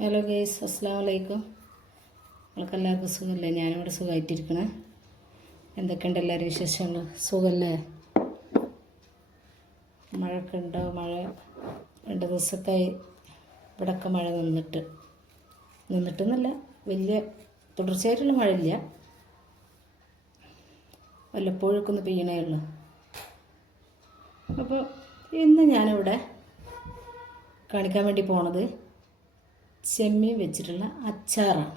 Hello guys അസ്സാം വലൈക്കും നിങ്ങൾക്കെല്ലാവർക്കും സുഖമല്ലേ? ഞാനിവിടെ സുഖമായിട്ടിരിക്കണേ. എന്തൊക്കെയുണ്ട് എല്ലാവരും വിശേഷങ്ങൾ? സുഖമല്ലേ? മഴയൊക്കെ ഉണ്ടോ? മഴ രണ്ട് ദിവസത്തായി ഇവിടെയൊക്കെ മഴ നിന്നിട്ട്. നിന്നിട്ടെന്നല്ല വലിയ തുടർച്ചയായിട്ടുള്ള മഴയില്ല. വല്ലപ്പോഴൊക്കെ ഒന്ന് പെയ്യണേ ഉള്ളൂ. അപ്പോൾ ഇന്ന് ഞാനിവിടെ കാണിക്കാൻ വേണ്ടി പോണത് ചെമ്മീൻ വെച്ചിട്ടുള്ള അച്ചാറാണ്.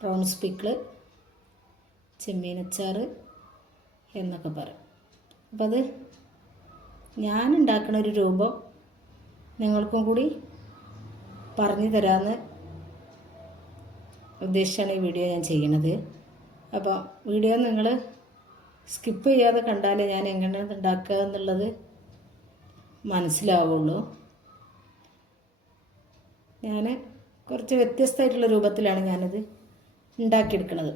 പ്രോൺസ് പിക്കിൾ ചെമ്മീൻ അച്ചാർ എന്നൊക്കെ പറയും. അപ്പം അത് ഞാൻ ഉണ്ടാക്കുന്ന ഒരു രൂപം നിങ്ങൾക്കും കൂടി പറഞ്ഞു തരാമെന്ന് ഉദ്ദേശിച്ചാണ് ഈ വീഡിയോ ഞാൻ ചെയ്യണത് അപ്പോൾ വീഡിയോ നിങ്ങൾ സ്കിപ്പ് ചെയ്യാതെ കണ്ടാലേ ഞാൻ എങ്ങനെയാണ് ഉണ്ടാക്കുക എന്നുള്ളത് മനസ്സിലാവുള്ളൂ. ഞാൻ കുറച്ച് വ്യത്യസ്തമായിട്ടുള്ള രൂപത്തിലാണ് ഞാനത് ഉണ്ടാക്കിയെടുക്കുന്നത്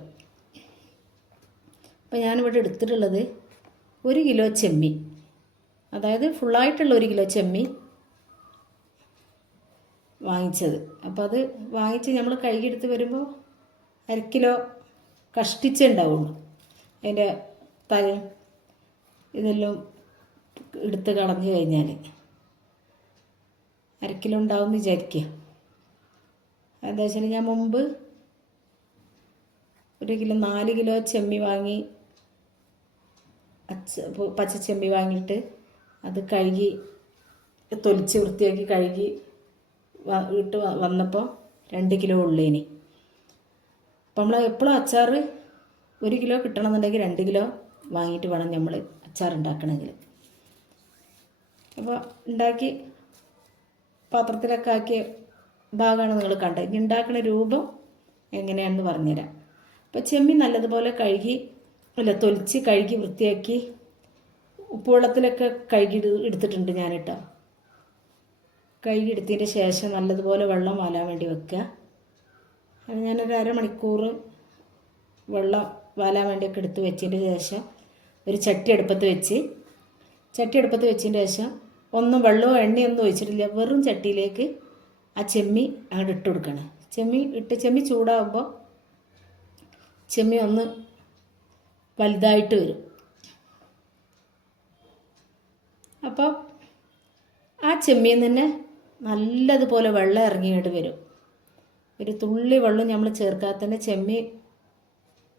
അപ്പോൾ ഞാനിവിടെ എടുത്തിട്ടുള്ളത് ഒരു കിലോ ചെമ്മി അതായത് ഫുള്ളായിട്ടുള്ള ഒരു കിലോ ചെമ്മി വാങ്ങിച്ചത്. അപ്പോൾ അത് വാങ്ങിച്ച് നമ്മൾ കഴുകിയെടുത്ത് വരുമ്പോൾ അരക്കിലോ കിലോ കഷ്ടിച്ചേ ഉണ്ടാവുള്ളൂ. അതിന്റെ തല ഇതെല്ലാം എടുത്ത് കളഞ്ഞു കഴിഞ്ഞാൽ അരക്കിലോ കിലോ ഉണ്ടാവും എന്ന് വിചാരിക്കുക എന്താ വെച്ചാൽ ഞാൻ മുമ്പ് ഒരു കിലോ നാല് കിലോ ചെമ്മി വാങ്ങി പച്ച ചെമ്മി വാങ്ങിയിട്ട് അത് കഴുകി തൊലിച്ച് വൃത്തിയാക്കി കഴുകി ഇട്ട് വന്നപ്പോൾ രണ്ട് കിലോ ഉള്ളേനി അപ്പം നമ്മൾ എപ്പോഴും അച്ചാർ ഒരു കിലോ കിട്ടണമെന്നുണ്ടെങ്കിൽ രണ്ട് കിലോ വാങ്ങിയിട്ട് വേണം നമ്മൾ അച്ചാർ ഉണ്ടാക്കണമെങ്കിൽ അപ്പോൾ ഉണ്ടാക്കി പാത്രത്തിലൊക്കെ ആക്കിയ ഭാഗമാണ് നിങ്ങൾ കണ്ടത്. ഇനി ഉണ്ടാക്കുന്ന രൂപം എങ്ങനെയാണെന്ന് പറഞ്ഞുതരാം. അപ്പോൾ ചെമ്മീൻ നല്ലതുപോലെ കഴുകി അല്ല തൊലിച്ച് കഴുകി വൃത്തിയാക്കി ഉപ്പുവെള്ളത്തിലൊക്കെ കഴുകി എടുത്തിട്ടുണ്ട് ഞാൻ ഞാനിട്ടോ. കഴുകി എടുത്തതിന്റെ ശേഷം നല്ലതുപോലെ വെള്ളം വാലാൻ വേണ്ടി വെക്കുക. അത് ഞാനൊരു അരമണിക്കൂർ വെള്ളം വാലാൻ വേണ്ടിയൊക്കെ എടുത്ത് വെച്ചതിന്റെ ശേഷം ഒരു ചട്ടി അടുപ്പത്ത് വെച്ച് ചട്ടി അടുപ്പത്ത് വെച്ചതിന്റെ ശേഷം ഒന്നും വെള്ളമോ എണ്ണയൊന്നും ഒഴിച്ചിട്ടില്ല. വെറും ചട്ടിയിലേക്ക് ആ ചെമ്മി അങ്ങോട്ട് ഇട്ട് കൊടുക്കണം. ചെമ്മി ഇട്ട് ചെമ്മി ചൂടാകുമ്പോൾ ചെമ്മി ഒന്ന് വലുതായിട്ട് വരും. അപ്പോൾ ആ ചെമ്മീൻ തന്നെ നല്ലതുപോലെ വെള്ളം ഇറങ്ങിയിട്ട് വരും. ഒരു തുള്ളി വെള്ളം നമ്മൾ ചേർക്കാതെ തന്നെ ചെമ്മി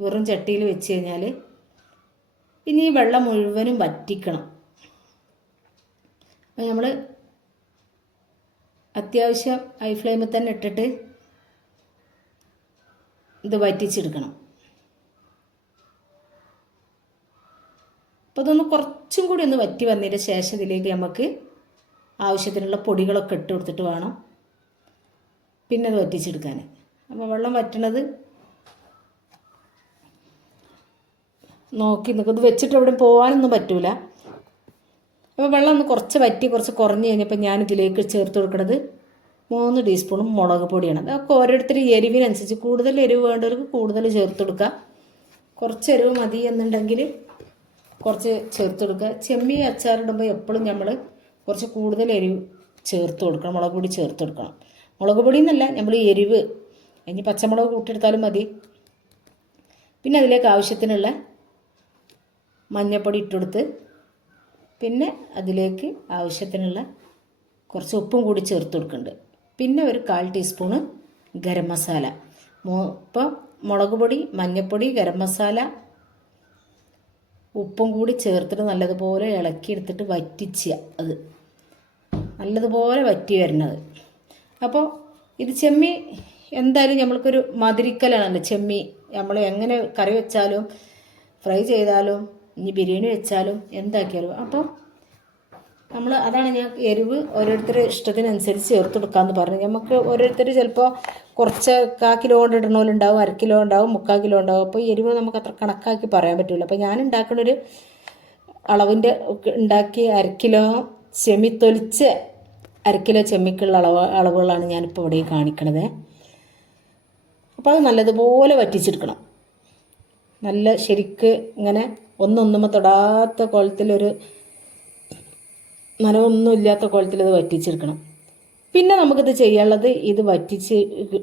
വെറും ചട്ടിയിൽ വെച്ച് കഴിഞ്ഞാൽ ഇനി ഈ വെള്ളം മുഴുവനും വറ്റിക്കണം. അപ്പോൾ നമ്മൾ അത്യാവശ്യം ഹൈ ഫ്ലെയിമിൽ തന്നെ ഇട്ടിട്ട് ഇത് വറ്റിച്ചെടുക്കണം. അപ്പോൾ ഇതൊന്ന് കുറച്ചും കൂടി ഒന്ന് വറ്റി വന്നതിന് ശേഷം ഇതിലേക്ക് നമുക്ക് ആവശ്യത്തിനുള്ള പൊടികളൊക്കെ ഇട്ട് കൊടുത്തിട്ട് വേണം പിന്നെ അത് വറ്റിച്ചെടുക്കാൻ. അപ്പോൾ വെള്ളം വറ്റണത് നോക്കി നിൽക്കും ഇത് വെച്ചിട്ട് എവിടെയും പോകാനൊന്നും പറ്റൂല. അപ്പോൾ വെള്ളം ഒന്ന് കുറച്ച് വറ്റി കുറച്ച് കുറഞ്ഞ് കഴിഞ്ഞപ്പോൾ ഞാൻ ഇതിലേക്ക് ചേർത്ത് കൊടുക്കുന്നത് മൂന്ന് ടീസ്പൂണും മുളക് പൊടിയാണ്. അതൊക്കെ ഓരോരുത്തർ എരിവിനനുസരിച്ച് കൂടുതൽ എരിവ് വേണ്ടവർക്ക് കൂടുതൽ ചേർത്ത് കൊടുക്കുക കുറച്ച് എരിവ് മതി എന്നുണ്ടെങ്കിൽ കുറച്ച് ചേർത്ത് കൊടുക്കുക ചെമ്മീൻ അച്ചാറിടുമ്പോൾ എപ്പോഴും നമ്മൾ കുറച്ച് കൂടുതൽ എരിവ് ചേർത്ത് കൊടുക്കണം. മുളക് പൊടി ചേർത്ത് കൊടുക്കണം. മുളക് പൊടി എന്നല്ല നമ്മൾ എരിവ്. ഇനി പച്ചമുളക് കൂട്ടിയെടുത്താലും മതി. പിന്നെ അതിലേക്ക് ആവശ്യത്തിനുള്ള മഞ്ഞൾപ്പൊടി ഇട്ടുകൊടുത്ത് പിന്നെ അതിലേക്ക് ആവശ്യത്തിനുള്ള കുറച്ച് ഉപ്പും കൂടി ചേർത്ത് കൊടുക്കുന്നുണ്ട്. പിന്നെ ഒരു കാൽ ടീസ്പൂണ് ഗരം മസാല. ഇപ്പോൾ മുളക് പൊടി മഞ്ഞൾപ്പൊടി ഗരം മസാല ഉപ്പും കൂടി ചേർത്തിട്ട് നല്ലതുപോലെ ഇളക്കി എടുത്തിട്ട് വറ്റിച്ച അത്. നല്ലതുപോലെ വറ്റി വരുന്നത് അപ്പോൾ ഇത് ചെമ്മി എന്തായാലും നമ്മൾക്കൊരു മധുരിക്കലാണല്ലോ ചെമ്മി നമ്മൾ എങ്ങനെ കറി വെച്ചാലും ഫ്രൈ ചെയ്താലും ഇനി ബിരിയാണി വെച്ചാലും എന്താക്കിയാലും. അപ്പം നമ്മൾ അതാണ് ഞാൻ എരിവ് ഓരോരുത്തരുടെ ഇഷ്ടത്തിനനുസരിച്ച് ചേർത്ത് കൊടുക്കാമെന്ന് പറഞ്ഞു നമുക്ക് ഓരോരുത്തർ ചിലപ്പോൾ കുറച്ച് കാ കിലോ കൊണ്ട് ഇടണോലുണ്ടാവും അര കിലോ ഉണ്ടാവും മുക്കാൽ കിലോ ഉണ്ടാവും. അപ്പോൾ എരിവ് നമുക്ക് അത്ര കണക്കാക്കി പറയാൻ പറ്റില്ല അപ്പോൾ ഞാൻ ഉണ്ടാക്കുന്നൊരു അളവിന്റെ ഉണ്ടാക്കി അര കിലോ ചെമ്മി തൊലിച്ച് അര കിലോ ചെമ്മിക്കുള്ള അളവ് അളവുകളാണ് ഞാനിപ്പോൾ ഇവിടെ കാണിക്കണത്. അപ്പോൾ അത് നല്ലതുപോലെ വറ്റിച്ചെടുക്കണം. നല്ല ശരിക്ക് ഇങ്ങനെ ഒന്നൊന്നുമ്പോൾ തൊടാത്ത കുളത്തിലൊരു നനവൊന്നും ഇല്ലാത്ത കോലത്തിൽ ഇത് വറ്റിച്ചെടുക്കണം. പിന്നെ നമുക്കിത് ചെയ്യാനുള്ളത് ഇത് വറ്റിച്ച്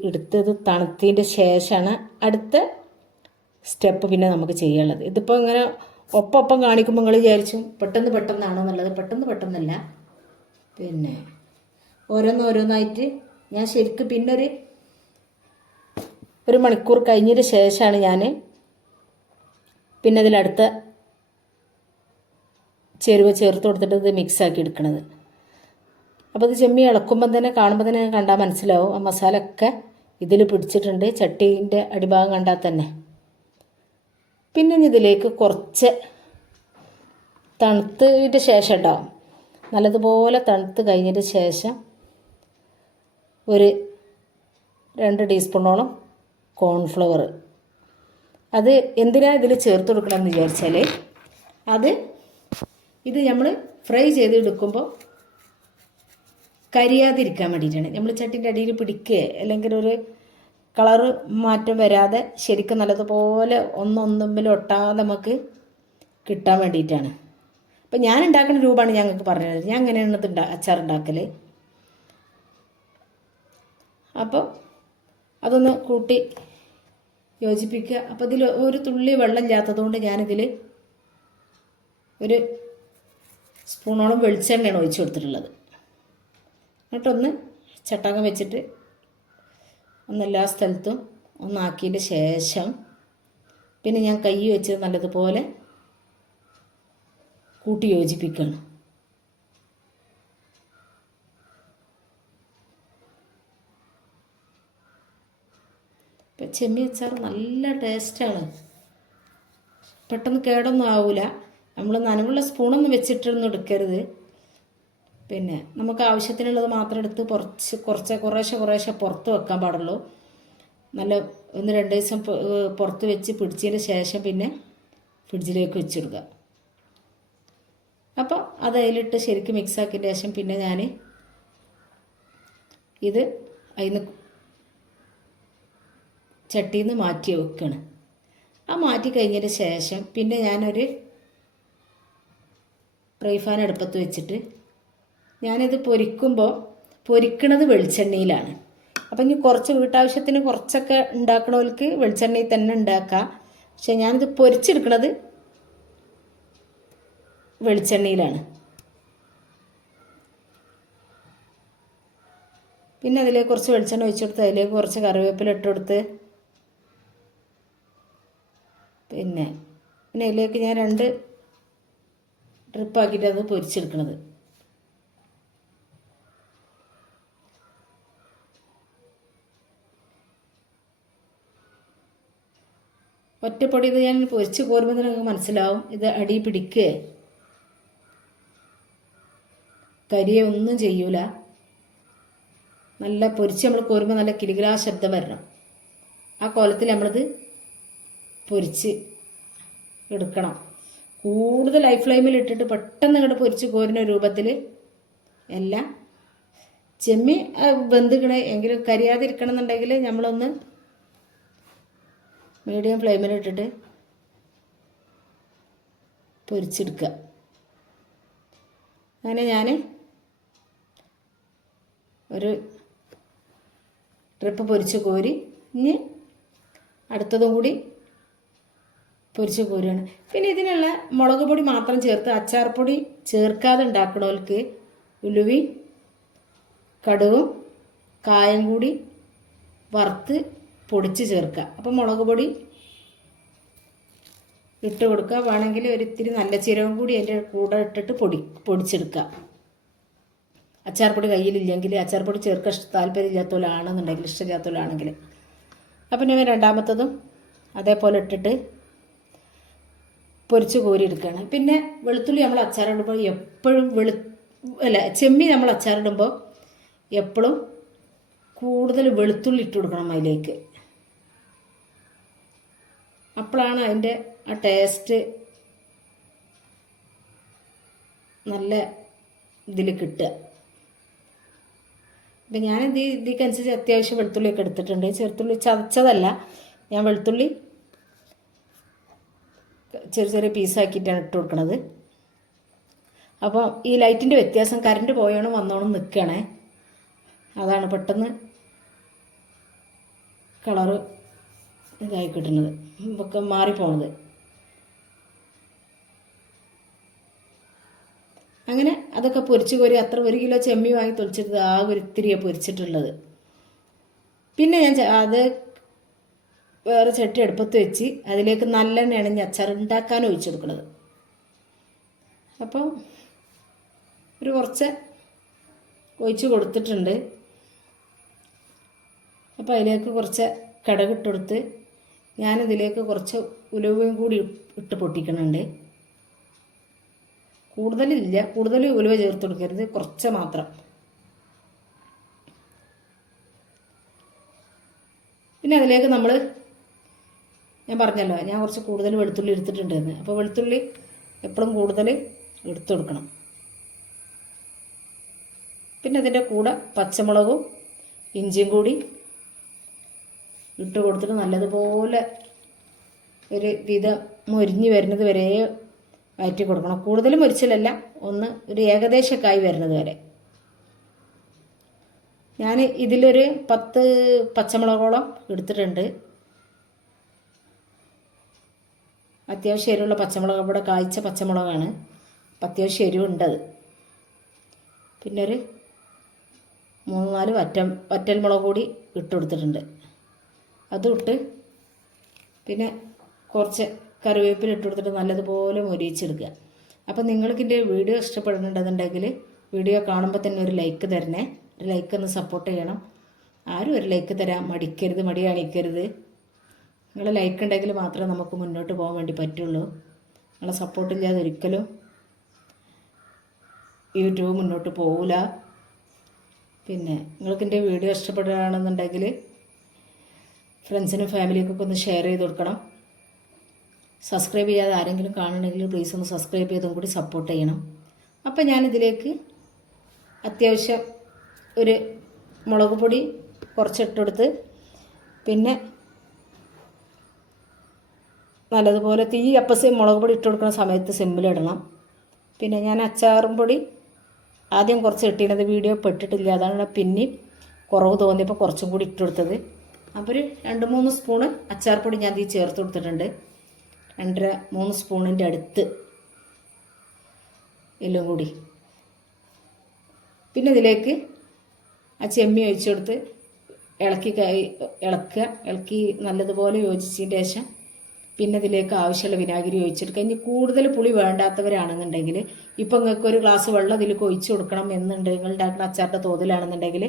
എടുത്തത് തണുത്തതിന്റെ ശേഷമാണ് അടുത്ത സ്റ്റെപ്പ് പിന്നെ നമുക്ക് ചെയ്യാനുള്ളത്. ഇതിപ്പോൾ ഇങ്ങനെ ഒപ്പം കാണിക്കുമ്പോൾ നിങ്ങൾ വിചാരിച്ചു പെട്ടെന്ന് പെട്ടെന്നാണോ എന്നുള്ളത് പെട്ടെന്ന് പെട്ടെന്നല്ല. പിന്നെ ഓരോന്നോരോന്നായിട്ട് ഞാൻ ശരിക്കും പിന്നെ ഒരു മണിക്കൂർ കഴിഞ്ഞതിന് ശേഷമാണ് ഞാൻ പിന്നെ ഇതിലടുത്ത ചേരുവ ചേർത്ത് കൊടുത്തിട്ട് ഇത് മിക്സാക്കി എടുക്കണത്. അപ്പോൾ ഇത് ചെമ്മി ഇളക്കുമ്പം തന്നെ കാണുമ്പോൾ തന്നെ കണ്ടാൽ മനസ്സിലാവും. ആ മസാല ഒക്കെ ഇതിൽ പിടിച്ചിട്ടുണ്ട്. ചട്ടീന്റെ അടിഭാഗം കണ്ടാൽ തന്നെ. പിന്നെ ഇതിലേക്ക് കുറച്ച് തണുത്തതിന്റെ ശേഷം ഉണ്ടാവും നല്ലതുപോലെ തണുത്ത് കഴിഞ്ഞതിന് ശേഷം ഒരു രണ്ട് ടീസ്പൂണോളം കോൺഫ്ലവർ. അത് എന്തിനാണ് ഇതിൽ ചേർത്ത് കൊടുക്കണമെന്ന് വിചാരിച്ചാൽ അത് ഇത് നമ്മൾ ഫ്രൈ ചെയ്തെടുക്കുമ്പോൾ കരിയാതിരിക്കാൻ വേണ്ടിയിട്ടാണ് നമ്മൾ ചട്ടിന്റെ അടിയിൽ പിടിക്കുക അല്ലെങ്കിൽ ഒരു കളറ് മാറ്റം വരാതെ ശരിക്കും നല്ലതുപോലെ ഒന്നൊന്നുമ്പിൽ ഒട്ടാതെ നമുക്ക് കിട്ടാൻ വേണ്ടിയിട്ടാണ് അപ്പം ഞാൻ ഉണ്ടാക്കുന്ന രൂപമാണ് ഞങ്ങൾക്ക് പറഞ്ഞത്. ഞാൻ അങ്ങനെയാണ് ഇത് ഉണ്ടാ അച്ചാർ ഉണ്ടാക്കൽ അപ്പോൾ അതൊന്ന് കൂട്ടി യോജിപ്പിക്കുക. അപ്പോൾ ഇതിൽ ഒരു തുള്ളി വെള്ളം ഇല്ലാത്തതുകൊണ്ട് ഞാനിതിൽ ഒരു സ്പൂണോളം വെളിച്ചെണ്ണയാണ് ഒഴിച്ചു കൊടുത്തിട്ടുള്ളത്. എന്നിട്ടൊന്ന് ചട്ടകം വെച്ചിട്ട് ഒന്ന് എല്ലാ സ്ഥലത്തും ഒന്നാക്കിയതിന്റെ ശേഷം പിന്നെ ഞാൻ കൈ വെച്ച് നല്ലതുപോലെ കൂട്ടി യോജിപ്പിക്കണം. ഇപ്പം ചെമ്മീൻ അച്ചാർ നല്ല ടേസ്റ്റാണ്. പെട്ടെന്ന് കേടൊന്നും ആവില്ല നമ്മൾ നനവുള്ള സ്പൂണൊന്നും വെച്ചിട്ടൊന്നും എടുക്കരുത്. പിന്നെ നമുക്ക് ആവശ്യത്തിനുള്ളത് മാത്രം എടുത്ത് കുറച്ച് കുറച്ച് കുറേശ്ശെ കുറേശ്ശെ പുറത്ത് വെക്കാൻ പാടുള്ളൂ. നല്ല ഒന്ന് രണ്ട് ദിവസം പുറത്ത് വെച്ച് പിടിച്ചതിന് ശേഷം പിന്നെ ഫ്രിഡ്ജിലേക്ക് വെച്ചിടുക. അപ്പോൾ അത് അതിലിട്ട് ശരിക്കും മിക്സ് ആക്കിയതിന് ശേഷം പിന്നെ ഞാൻ ഇത് അതിന് ചട്ടിയിൽ നിന്ന് മാറ്റി വെക്കുകയാണ് ആ മാറ്റി കഴിഞ്ഞതിന് ശേഷം പിന്നെ ഞാനൊരു ഫ്രൈ ഫാൻ അടുപ്പത്ത് വെച്ചിട്ട് ഞാനിത് പൊരിക്കുമ്പോൾ പൊരിക്കണത് വെളിച്ചെണ്ണയിലാണ്. അപ്പം ഇനി കുറച്ച് വീട്ടാവശ്യത്തിന് കുറച്ചൊക്കെ ഉണ്ടാക്കണവർക്ക് വെളിച്ചെണ്ണയിൽ തന്നെ ഉണ്ടാക്കാം. പക്ഷെ ഞാനിത് പൊരിച്ചെടുക്കണത് വെളിച്ചെണ്ണയിലാണ്. പിന്നെ അതിലേക്ക് കുറച്ച് വെളിച്ചെണ്ണ ഒഴിച്ചെടുത്ത് അതിലേക്ക് കുറച്ച് കറിവേപ്പില ഇട്ട് കൊടുത്ത് പിന്നെ പിന്നെ അതിലേക്ക് ഞാൻ രണ്ട് ട്രിപ്പാക്കിയിട്ട് അത് പൊരിച്ചെടുക്കണത്. ഒറ്റപ്പൊടി ഇത് ഞാൻ പൊരിച്ച് കോരുമ്പോൾ നിങ്ങൾക്ക് മനസ്സിലാവും. ഇത് അടി പിടിക്കുക കരിയെ ഒന്നും ചെയ്യൂല. നല്ല പൊരിച്ച് നമ്മൾ കോരുമ്പോൾ നല്ല കിലുകിലാ ശബ്ദം വരണം. ആ കോലത്തിൽ നമ്മളിത് പൊരിച്ച് എടുക്കണം. കൂടുതൽ ലൈഫ് ഫ്ലെയിമിൽ ഇട്ടിട്ട് പെട്ടെന്ന് ഇങ്ങോട്ട് പൊരിച്ച് കോരുന്ന രൂപത്തിൽ എല്ലാം ചെമ്മി വെന്തുക്കണേ. എങ്കിലും കരിയാതിരിക്കണം എന്നുണ്ടെങ്കിൽ നമ്മളൊന്ന് മീഡിയം ഫ്ലെയിമിൽ ഇട്ടിട്ട് പൊരിച്ചെടുക്കുക അങ്ങനെ ഞാൻ ഒരു ട്രിപ്പ് പൊരിച്ച് കോരി ഇനി അടുത്തതും കൂടി പൊരിച്ച് കോരുകയാണ് പിന്നെ ഇതിനുള്ള മുളക് പൊടി മാത്രം ചേർത്ത് അച്ചാർ പൊടി ചേർക്കാതെ ഉണ്ടാക്കണവർക്ക് ഉലുവി കടുകും കായം കൂടി വറുത്ത് പൊടിച്ച് ചേർക്കുക. അപ്പോൾ മുളക് പൊടി ഇട്ട് കൊടുക്കുക. വേണമെങ്കിൽ ഒരിത്തിരി നല്ല ചീരവും കൂടി അതിന്റെ കൂടെ ഇട്ടിട്ട് പൊടി പൊടിച്ചെടുക്കുക. അച്ചാർപ്പൊടി കയ്യിലില്ലെങ്കിൽ അച്ചാർപ്പൊടി ചേർക്കാൻ ഇഷ്ട താല്പര്യമില്ലാത്തവരാണെന്നുണ്ടെങ്കിൽ ഇഷ്ടമില്ലാത്തവരാണെങ്കിൽ. അപ്പം ഞാൻ രണ്ടാമത്തതും അതേപോലെ ഇട്ടിട്ട് പൊരിച്ച് കോരി എടുക്കുകയാണ് പിന്നെ വെളുത്തുള്ളി നമ്മൾ അച്ചാറിടുമ്പോൾ എപ്പോഴും വെളു അല്ല ചെമ്മി നമ്മൾ അച്ചാറിടുമ്പോൾ എപ്പോഴും കൂടുതൽ വെളുത്തുള്ളി ഇട്ട് കൊടുക്കണം അതിലേക്ക്. അപ്പോഴാണ് അതിന്റെ ആ ടേസ്റ്റ് നല്ല ഇതിൽ കിട്ടുക. ഇപ്പം ഞാൻ ഇത് ഇതിക്കനുസരിച്ച് അത്യാവശ്യം വെളുത്തുള്ളിയൊക്കെ എടുത്തിട്ടുണ്ട്. ചെറുത്തുള്ളി ചതച്ചതല്ല. ഞാൻ വെളുത്തുള്ളി ചെറിയ ചെറിയ പീസാക്കിയിട്ടാണ് ഇട്ട് കൊടുക്കണത്. അപ്പോൾ ഈ ലൈറ്റിന്റെ വ്യത്യാസം കറണ്ട് പോയോണം വന്നോണം നിൽക്കണേ അതാണ് പെട്ടെന്ന് കളറ് ഇതായി കിട്ടുന്നത്. ഒക്കെ മാറിപ്പോണത് അങ്ങനെ അതൊക്കെ പൊരിച്ച് കോരി അത്ര ഒരു കിലോ ചെമ്മി വാങ്ങി തൊളിച്ചിട്ട് ആ ഒരു ഇത്തിരിയാണ് പൊരിച്ചിട്ടുള്ളത്. പിന്നെ ഞാൻ അത് വേറെ ചട്ടി അടുപ്പത്ത് വെച്ച് അതിലേക്ക് നല്ലെണ്ണയാണ് ഞാൻ അച്ചാർ ഉണ്ടാക്കാൻ ഒഴിച്ചു കൊടുക്കുന്നത് അപ്പോൾ ഒരു കുറച്ച് ഒഴിച്ച് കൊടുത്തിട്ടുണ്ട്. അപ്പോൾ അതിലേക്ക് കുറച്ച് കടകിട്ട് കൊടുത്ത് ഞാനിതിലേക്ക് കുറച്ച് ഉലുവയും കൂടി ഇട്ട് പൊട്ടിക്കണുണ്ട്. കൂടുതലില്ല. കൂടുതൽ ഉലുവ ചേർത്ത് കൊടുക്കരുത്. കുറച്ച് മാത്രം. പിന്നെ അതിലേക്ക് നമ്മൾ ഞാൻ പറഞ്ഞല്ലോ ഞാൻ കുറച്ച് കൂടുതൽ വെളുത്തുള്ളി എടുത്തിട്ടുണ്ടെന്ന് അപ്പോൾ വെളുത്തുള്ളി എപ്പോഴും കൂടുതൽ എടുത്തു കൊടുക്കണം. പിന്നെ അതിന്റെ കൂടെ പച്ചമുളകും ഇഞ്ചിയും കൂടി ഇട്ട് കൊടുത്തിട്ട് നല്ലതുപോലെ ഒരു വിധം മൊരിഞ്ഞ് വരുന്നത് വരെ വയറ്റി കൊടുക്കണം. കൂടുതൽ മൊരിച്ചിലല്ല ഒന്ന് ഒരു ഏകദേശക്കായി വരുന്നത് വരെ. ഞാൻ ഇതിലൊരു പത്ത് പച്ചമുളകോളം എടുത്തിട്ടുണ്ട്. അത്യാവശ്യം എരിവുള്ള പച്ചമുളക് ഇവിടെ കായ്ച്ച പച്ചമുളകാണ്. അപ്പം അത്യാവശ്യം എരിവുണ്ട് അത്. പിന്നെ ഒരു മൂന്ന് നാല് വറ്റ വറ്റൽ മുളക് കൂടി ഇട്ട് കൊടുത്തിട്ടുണ്ട്. അതും ഇട്ട് പിന്നെ കുറച്ച് കറിവേപ്പില ഇട്ട് കൊടുത്തിട്ട് നല്ലതുപോലെ മൊരിയിച്ചെടുക്കുക. അപ്പം നിങ്ങൾക്ക് എന്റെ വീഡിയോ ഇഷ്ടപ്പെടുന്നുണ്ടെന്നുണ്ടെങ്കിൽ വീഡിയോ കാണുമ്പോൾ തന്നെ ഒരു ലൈക്ക് തരണേ. ഒരു ലൈക്ക് ഒന്ന് സപ്പോർട്ട് ചെയ്യണം. ആരും ഒരു ലൈക്ക് തരാം മടിക്കരുത് മടി കാണിക്കരുത്. നിങ്ങളെ ലൈക്ക് ഉണ്ടെങ്കിൽ മാത്രമേ നമുക്ക് മുന്നോട്ട് പോകാൻ വേണ്ടി പറ്റുള്ളൂ. നിങ്ങളെ സപ്പോർട്ടില്ലാതെ ഒരിക്കലും യൂട്യൂബ് മുന്നോട്ട് പോകില്ല പിന്നെ നിങ്ങൾക്ക് എന്റെ വീഡിയോ ഇഷ്ടപ്പെടുകയാണെന്നുണ്ടെങ്കിൽ ഫ്രണ്ട്സിനും ഫാമിലിക്കൊക്കെ ഒന്ന് ഷെയർ ചെയ്ത് കൊടുക്കണം. സബ്സ്ക്രൈബ് ചെയ്യാതെ ആരെങ്കിലും കാണണമെങ്കിൽ പ്ലീസ് ഒന്ന് സബ്സ്ക്രൈബ് ചെയ്തും കൂടി സപ്പോർട്ട് ചെയ്യണം. അപ്പോൾ ഞാനിതിലേക്ക് അത്യാവശ്യം ഒരു മുളക് പൊടി കുറച്ചിട്ടെടുത്ത് പിന്നെ നല്ലതുപോലെ തീ അപ്പസ് മുളക് പൊടി ഇട്ട് കൊടുക്കുന്ന സമയത്ത് സിമ്മിലിടണം പിന്നെ ഞാൻ അച്ചാറും പൊടി ആദ്യം കുറച്ച് ഇട്ടിരുന്നത് വീഡിയോ പെട്ടിട്ടില്ല അതാണ് പിന്നെ കുറവ് തോന്നിയപ്പോൾ കുറച്ചും കൂടി ഇട്ട് കൊടുത്തത്. അപ്പോൾ ഒരു രണ്ട് മൂന്ന് സ്പൂണ് അച്ചാർ പൊടി ഞാൻ തീ ചേർത്ത് കൊടുത്തിട്ടുണ്ട്. രണ്ടര മൂന്ന് സ്പൂണിന്റെ അടുത്ത് എല്ലാം കൂടി. പിന്നെ ഇതിലേക്ക് ആ ചെമ്മി ഒഴിച്ചു കൊടുത്ത് ഇളക്കി കൈ ഇളക്കുക. ഇളക്കി നല്ലതുപോലെ യോജിച്ചതിന് ശേഷം പിന്നെ ഇതിലേക്ക് ആവശ്യമുള്ള വിനാഗിരി ഒഴിച്ചെടുക്കുക. ഇനി കൂടുതൽ പുളി വേണ്ടാത്തവരാണെന്നുണ്ടെങ്കിൽ ഇപ്പം നിങ്ങൾക്ക് ഒരു ഗ്ലാസ് വെള്ളം ഇതിലേക്ക് ഒഴിച്ചു കൊടുക്കണം എന്നുണ്ട് നിങ്ങൾ ഉണ്ടാക്കുന്ന അച്ചാറിന്റെ തോതിലാണെന്നുണ്ടെങ്കിൽ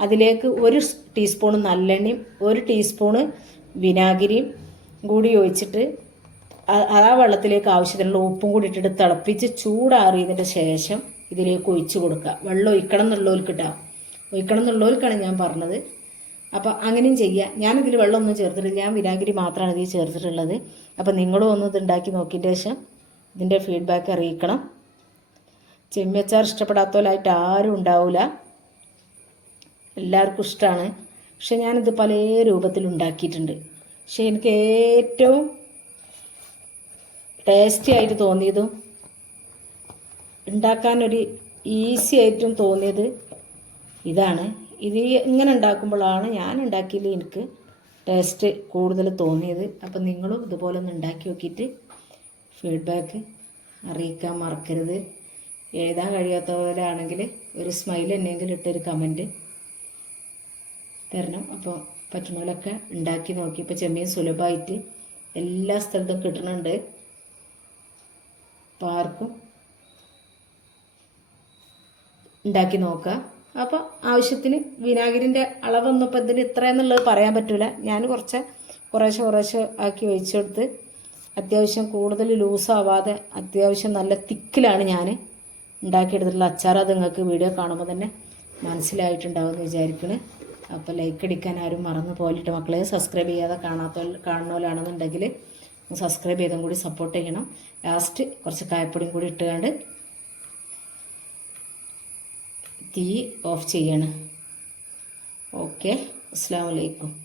അതിലേക്ക് ഒരു ടീസ്പൂൺ നല്ലെണ്ണയും ഒരു ടീസ്പൂണ് വിനാഗിരിയും കൂടി ഒഴിച്ചിട്ട് ആ വെള്ളത്തിലേക്ക് ആവശ്യത്തിനുള്ള ഉപ്പും കൂടി ഇട്ടിട്ട് തിളപ്പിച്ച് ചൂടാറിയതിന്റെ ശേഷം ഇതിലേക്ക് ഒഴിച്ചു കൊടുക്കുക. വെള്ളം ഒഴിക്കണം എന്നുള്ളവർക്ക് ഇട്ടാം ഒഴിക്കണം എന്നുള്ളവർക്കാണ് ഞാൻ പറഞ്ഞത്. അപ്പോൾ അങ്ങനെയും ചെയ്യുക ഞാനിതിൽ വെള്ളമൊന്നും ചേർത്തിട്ടില്ല. ഞാൻ വിനാഗിരി മാത്രമാണ് ഇതിൽ ചേർത്തിട്ടുള്ളത്. അപ്പോൾ നിങ്ങളും ഒന്ന് ഇത് ഉണ്ടാക്കി നോക്കിയതിന്റെ ശേഷം ഇതിന്റെ ഫീഡ്ബാക്ക് അറിയിക്കണം. ചെമ്മിയച്ചാർ ഇഷ്ടപ്പെടാത്തവരായിട്ട് ആരും ഉണ്ടാവില്ല എല്ലാവർക്കും ഇഷ്ടമാണ് പക്ഷെ ഞാനിത് പല രൂപത്തിൽ ഉണ്ടാക്കിയിട്ടുണ്ട്. പക്ഷെ എനിക്ക് ഏറ്റവും ടേസ്റ്റി ആയിട്ട് തോന്നിയതും ഉണ്ടാക്കാനൊരു ഈസി ആയിട്ടും തോന്നിയത് ഇതാണ്. ഇത് ഇങ്ങനെ ഉണ്ടാക്കുമ്പോഴാണ് ഞാൻ ഉണ്ടാക്കിയതിൽ എനിക്ക് ടേസ്റ്റ് കൂടുതൽ തോന്നിയത്. അപ്പം നിങ്ങളും ഇതുപോലെ ഒന്ന് ഉണ്ടാക്കി നോക്കിയിട്ട് ഫീഡ്ബാക്ക് അറിയിക്കാൻ മറക്കരുത്. എഴുതാൻ കഴിയാത്തവരാണെങ്കിൽ ഒരു സ്മൈൽ എന്നെങ്കിലും ഇട്ടൊരു കമന്റ് തരണം. അപ്പോൾ പറ്റുന്നതിലൊക്കെ ഉണ്ടാക്കി നോക്കി. ഇപ്പോൾ ചെമ്മീൻ സുലഭമായിട്ട് എല്ലാ സ്ഥലത്തും കിട്ടുന്നുണ്ട്. അപ്പോൾ ആർക്കും ഉണ്ടാക്കി നോക്കുക അപ്പോൾ ആവശ്യത്തിന് വിനാഗിരിന്റെ അളവൊന്നും ഇപ്പൊ ഇതിന് ഇത്ര എന്നുള്ളത് പറയാൻ പറ്റില്ല ഞാൻ കുറച്ച് കുറേശ്ശെ കുറേശ്ശെ ആക്കി ഒഴിച്ചെടുത്ത് അത്യാവശ്യം കൂടുതൽ ലൂസാവാതെ അത്യാവശ്യം നല്ല തിക്കിലാണ് ഞാൻ ഉണ്ടാക്കിയെടുത്തിട്ടുള്ള അച്ചാർ അത് നിങ്ങൾക്ക് വീഡിയോ കാണുമ്പോൾ തന്നെ മനസ്സിലായിട്ടുണ്ടാവുമെന്ന് വിചാരിക്കണേ. അപ്പോൾ ലൈക്ക് അടിക്കാൻ ആരും മറന്നു പോലിട്ട് മക്കളെ. സബ്സ്ക്രൈബ് ചെയ്യാതെ കാണാത്ത കാണുന്നവരാണെന്നുണ്ടെങ്കിൽ സബ്സ്ക്രൈബ് ചെയ്തും കൂടി സപ്പോർട്ട് ചെയ്യണം. ലാസ്റ്റ് കുറച്ച് കായപ്പൊടിയും കൂടി ഇട്ടുകൊണ്ട് തീ ഓഫ് ചെയ്യണം. ഓക്കെ. അസ്സാം വലൈക്കും